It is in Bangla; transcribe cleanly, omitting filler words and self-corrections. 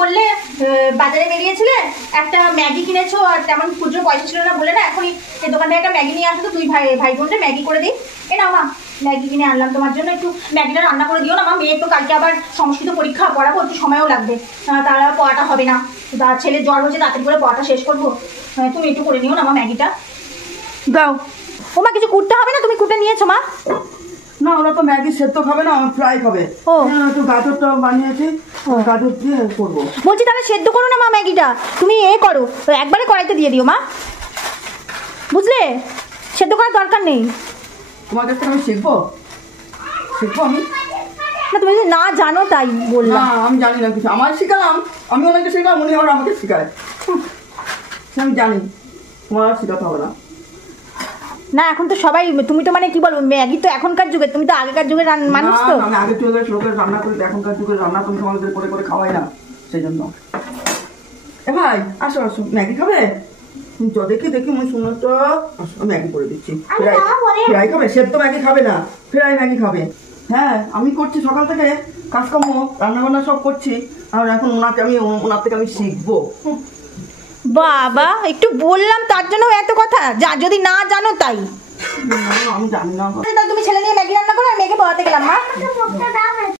বললে বাজারে বেরিয়েছিলে, একটা ম্যাগি কিনেছো আর তেমন খুচরো পয়সা ছিল না বলে না এখনই এই দোকান থেকে একটা ম্যাগি নিয়ে আসো তো, তুই ভাই বোনটা ম্যাগি করে দিই। এ না মা, ম্যাগি কিনে আনলাম তোমার জন্য, একটু ম্যাগিটা রান্না করে দিও না মা। মেয়ের তো কালকে আবার সংস্কৃত পরীক্ষা, পড়াবো, একটু সময়ও লাগবে, তার পড়াটা হবে না। ছেলের জ্বর হচ্ছে, তাড়াতাড়ি করে পড়াটা শেষ করবো, তুমি একটু করে নিও না মা ম্যাগিটা। দাও ও মা, কিছু কুটতে হবে না? তুমি কুটে নিয়েছো মা? না, ওরা তো ম্যাগি সেদ্ধ খাবে না, ফ্রাই খাবে। ও একটু গাজরটা বানিয়েছি, গাজর দিয়ে করবো। বলছি তাহলে সেদ্ধ করো না মা ম্যাগিটা, তুমি করো, একবারে কড়াইতে দিয়ে দিও মা, বুঝলে? সেদ্ধ করার দরকার নেই। তোমার কাছ থেকে আমি শিখবো আমি? না তুমি যদি না জানো তাই বললাম। না, আমি জানি না কিছু, আমার শিখালাম, আমি ওনাকে শিখলাম, উনি আবার আমাকে শিখায়। আমি জানি, তোমার আর শিখাতে হবে না। না এখন তো সবাই, তুমি তো মানে কি বলবো, ম্যাগি তো এখনকার যুগে, তুমি তো আগেকার যুগের মানুষ। তো আমি আগের যুগের লোকের রান্না করি, এখনকার যুগের রান্না তুমি তোমাদের করে করে খাওয়াই না, সেই জন্য। এ ভাই আসো আসো, ম্যাগি খাবে? দেখি মুই শুনো তো, ম্যাগি করে দিচ্ছি। ফ্রাই খাবে? সেদ্ধ ম্যাগি খাবে না, ফ্রাই ম্যাগি খাবে। হ্যাঁ, আমি করছি সকাল থেকে কাজকর্ম, রান্না বান্না সব করছি, আর এখন ওনার থেকে আমি শিখবো। বাবা, একটু বললাম তার জন্য এত কথা, যা যদি না জানো তাই। আমি জানি না। তুমি ছেলে নিয়ে ম্যাগি রান্না করো, আর মেয়েকে পড়াতে গেলাম মা।